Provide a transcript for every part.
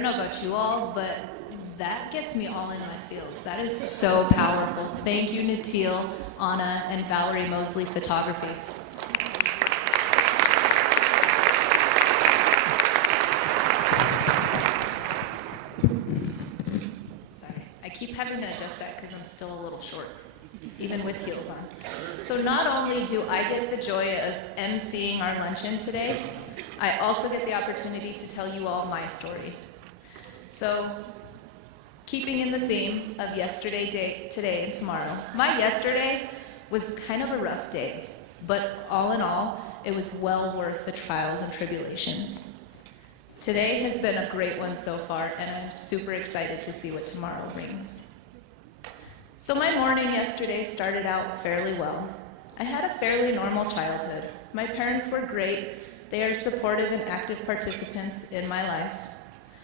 don't know about you all, but that gets me all in my feels. That is so powerful. Thank you, Natil, Anna, and Valerie Mosley Photography. Sorry, I keep having to adjust that because I'm still a little short, even with heels on. So not only do I get the joy of emceeing our luncheon today, I also get the opportunity to tell you all my story. So, keeping in the theme of yesterday, today, and tomorrow, my yesterday was kind of a rough day, but all in all, it was well worth the trials and tribulations. Today has been a great one so far, and I'm super excited to see what tomorrow brings. So my morning yesterday started out fairly well. I had a fairly normal childhood. My parents were great. They are supportive and active participants in my life.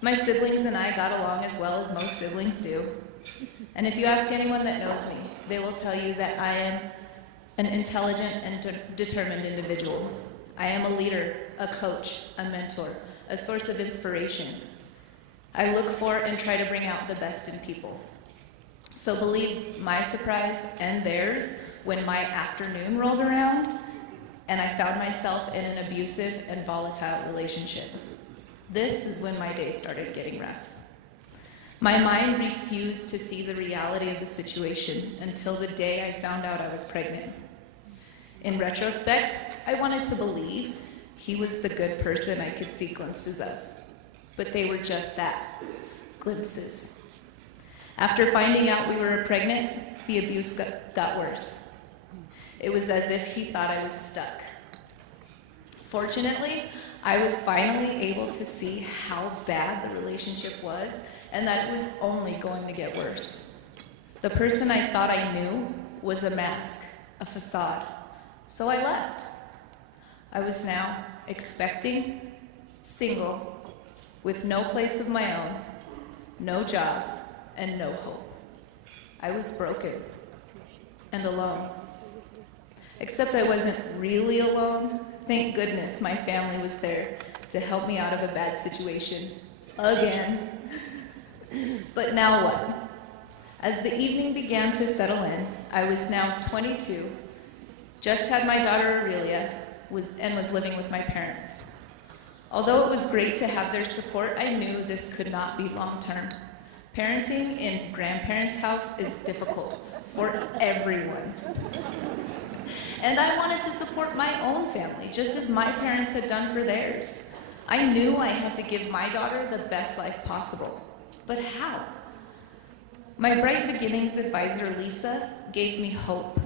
My siblings and I got along as well as most siblings do. And if you ask anyone that knows me, they will tell you that I am an intelligent and determined individual. I am a leader, a coach, a mentor, a source of inspiration. I look for and try to bring out the best in people. So believe my surprise and theirs when my afternoon rolled around and I found myself in an abusive and volatile relationship. This is when my day started getting rough. My mind refused to see the reality of the situation until the day I found out I was pregnant. In retrospect, I wanted to believe he was the good person I could see glimpses of, but they were just that, glimpses. After finding out we were pregnant, the abuse got worse. It was as if he thought I was stuck. Fortunately, I was finally able to see how bad the relationship was and that it was only going to get worse. The person I thought I knew was a mask, a facade. So I left. I was now expecting, single, with no place of my own, no job, and no hope. I was broken and alone. Except I wasn't really alone. Thank goodness my family was there to help me out of a bad situation, again. But now what? As the evening began to settle in, I was now 22, just had my daughter Aurelia, and was living with my parents. Although it was great to have their support, I knew this could not be long-term. Parenting in grandparents' house is difficult for everyone. And I wanted to support my own family, just as my parents had done for theirs. I knew I had to give my daughter the best life possible. But how? My Bright Beginnings advisor, Lisa, gave me hope.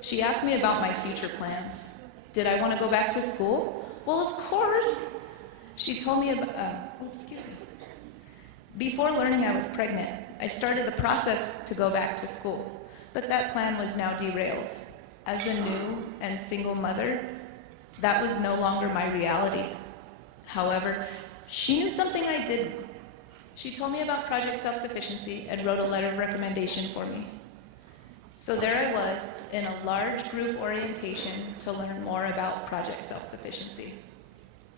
She asked me about my future plans. Did I want to go back to school? Well, of course. She told me about, Before learning I was pregnant, I started the process to go back to school, but that plan was now derailed. As a new and single mother, that was no longer my reality. However, she knew something I didn't. She told me about Project Self-Sufficiency and wrote a letter of recommendation for me. So there I was in a large group orientation to learn more about Project Self-Sufficiency,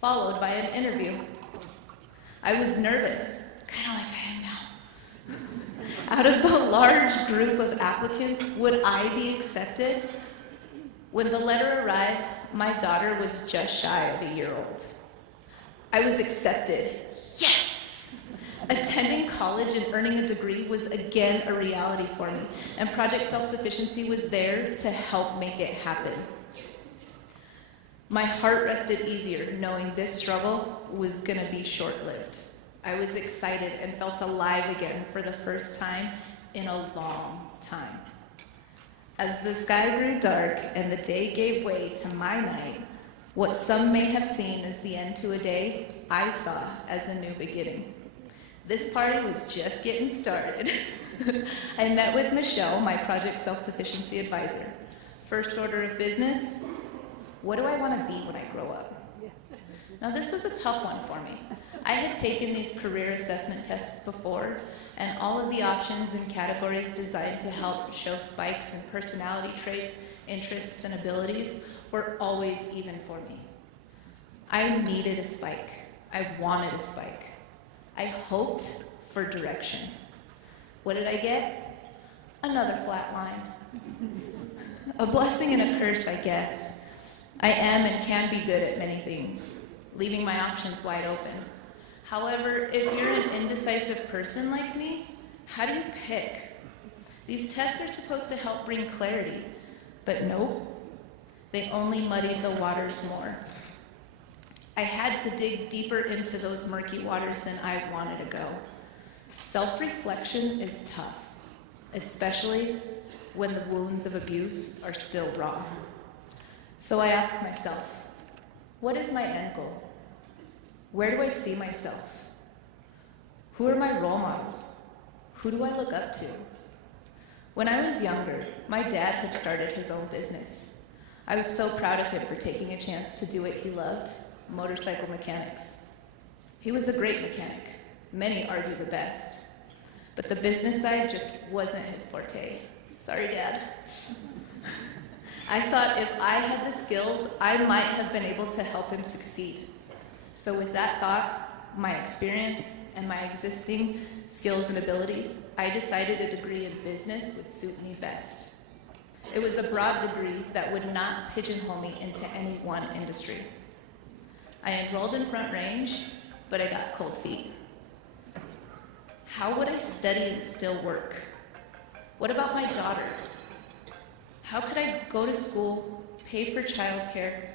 followed by an interview. I was nervous, kind of like I am now. Out of the large group of applicants, would I be accepted? When the letter arrived, my daughter was just shy of a year old. I was accepted. Yes! Attending college and earning a degree was again a reality for me, and Project Self-Sufficiency was there to help make it happen. My heart rested easier knowing this struggle was gonna be short-lived. I was excited and felt alive again for the first time in a long time. As the sky grew dark and the day gave way to my night, what some may have seen as the end to a day, I saw as a new beginning. This party was just getting started. I met with Michelle, my Project Self-Sufficiency advisor. First order of business, what do I want to be when I grow up? Now this was a tough one for me. I had taken these career assessment tests before, and all of the options and categories designed to help show spikes in personality traits, interests, and abilities were always even for me. I needed a spike. I wanted a spike. I hoped for direction. What did I get? Another flat line. A blessing and a curse, I guess. I am and can be good at many things, leaving my options wide open. However, if you're an indecisive person like me, how do you pick? These tests are supposed to help bring clarity, but nope, they only muddied the waters more. I had to dig deeper into those murky waters than I wanted to go. Self-reflection is tough, especially when the wounds of abuse are still raw. So I ask myself, what is my end goal? Where do I see myself? Who are my role models? Who do I look up to? When I was younger, my dad had started his own business. I was so proud of him for taking a chance to do what he loved, motorcycle mechanics. He was a great mechanic, many argue the best, but the business side just wasn't his forte. Sorry, Dad. I thought if I had the skills, I might have been able to help him succeed. So with that thought, my experience, and my existing skills and abilities, I decided a degree in business would suit me best. It was a broad degree that would not pigeonhole me into any one industry. I enrolled in Front Range, but I got cold feet. How would I study and still work? What about my daughter? How could I go to school, pay for childcare,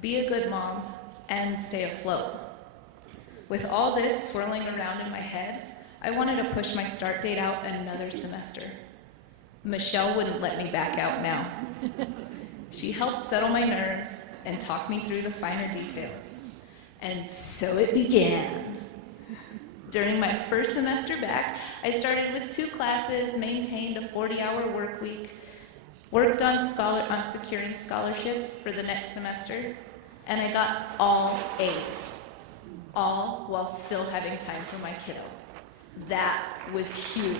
be a good mom, and stay afloat? With all this swirling around in my head, I wanted to push my start date out another semester. Michelle wouldn't let me back out now. She helped settle my nerves and talk me through the finer details. And so it began. During my first semester back, I started with 2 classes, maintained a 40-hour work week, worked on securing scholarships for the next semester, and I got all A's, all while still having time for my kiddo. That was huge.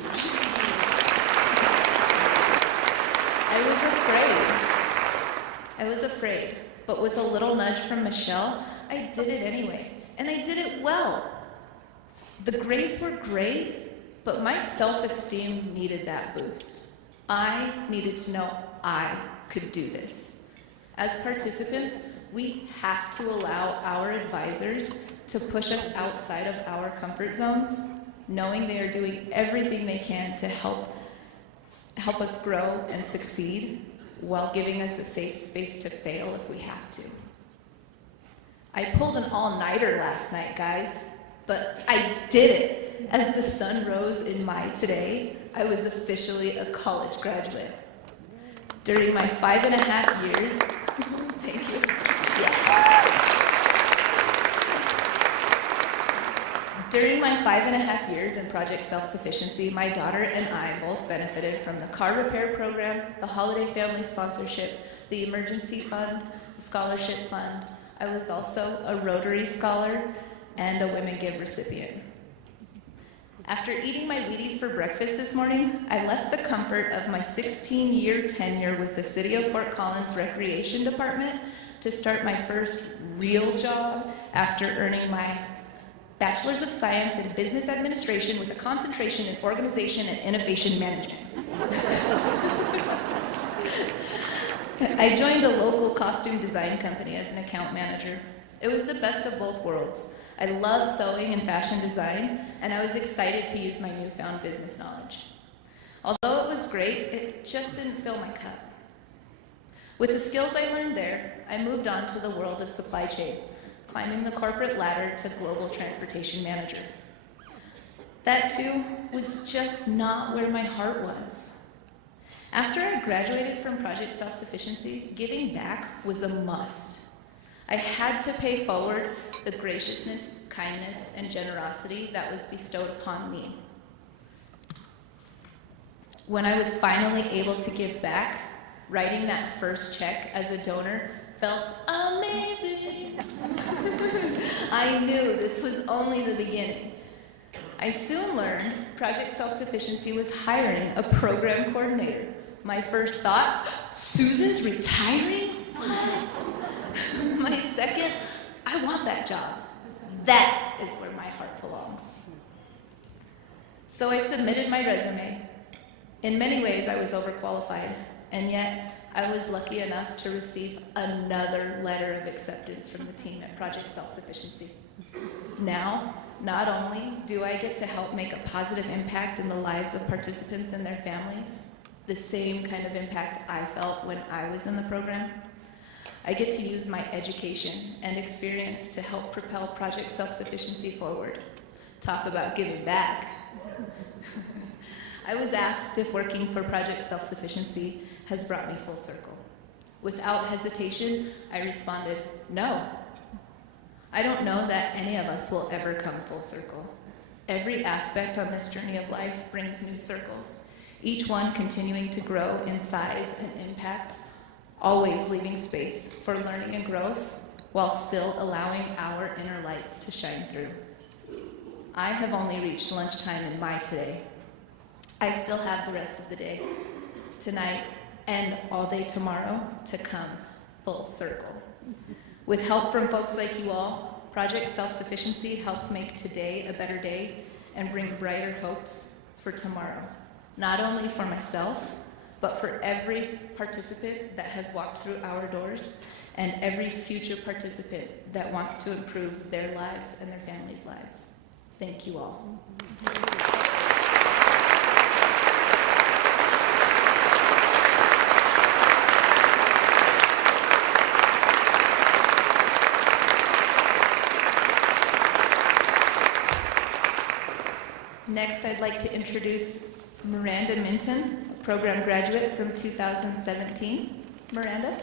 I was afraid, but with a little nudge from Michelle, I did it anyway, and I did it well. The grades were great, but my self-esteem needed that boost. I needed to know I could do this. As participants, we have to allow our advisors to push us outside of our comfort zones, knowing they are doing everything they can to help us grow and succeed while giving us a safe space to fail if we have to. I pulled an all-nighter last night, guys, but I did it. As the sun rose in my today, I was officially a college graduate. During my 5.5 years, thank you. Yeah. During my 5.5 years in Project Self-Sufficiency, my daughter and I both benefited from the car repair program, the holiday family sponsorship, the emergency fund, the scholarship fund. I was also a Rotary Scholar and a Women Give recipient. After eating my Wheaties for breakfast this morning, I left the comfort of my 16-year tenure with the City of Fort Collins Recreation Department to start my first real job after earning my Bachelor's of Science in Business Administration with a concentration in Organization and Innovation Management. I joined a local costume design company as an account manager. It was the best of both worlds. I love sewing and fashion design, and I was excited to use my newfound business knowledge. Although it was great, it just didn't fill my cup. With the skills I learned there, I moved on to the world of supply chain, climbing the corporate ladder to global transportation manager. That too was just not where my heart was. After I graduated from Project Self-Sufficiency, giving back was a must. I had to pay forward the graciousness, kindness, and generosity that was bestowed upon me. When I was finally able to give back, writing that first check as a donor felt amazing. I knew this was only the beginning. I soon learned Project Self-Sufficiency was hiring a program coordinator. My first thought, Susan's retiring? What? My second, I want that job. That is where my heart belongs. So I submitted my resume. In many ways, I was overqualified, and yet I was lucky enough to receive another letter of acceptance from the team at Project Self-Sufficiency. Now, not only do I get to help make a positive impact in the lives of participants and their families, the same kind of impact I felt when I was in the program, I get to use my education and experience to help propel Project Self-Sufficiency forward. Talk about giving back. I was asked if working for Project Self-Sufficiency has brought me full circle. Without hesitation, I responded, no. I don't know that any of us will ever come full circle. Every aspect on this journey of life brings new circles, each one continuing to grow in size and impact, always leaving space for learning and growth while still allowing our inner lights to shine through. I have only reached lunchtime in my today. I still have the rest of the day, tonight, and all day tomorrow to come full circle. With help from folks like you all, Project Self-Sufficiency helped make today a better day and bring brighter hopes for tomorrow, not only for myself, but for every participant that has walked through our doors and every future participant that wants to improve their lives and their families' lives. Thank you all. Next, I'd like to introduce Miranda Minton, a program graduate from 2017. Miranda?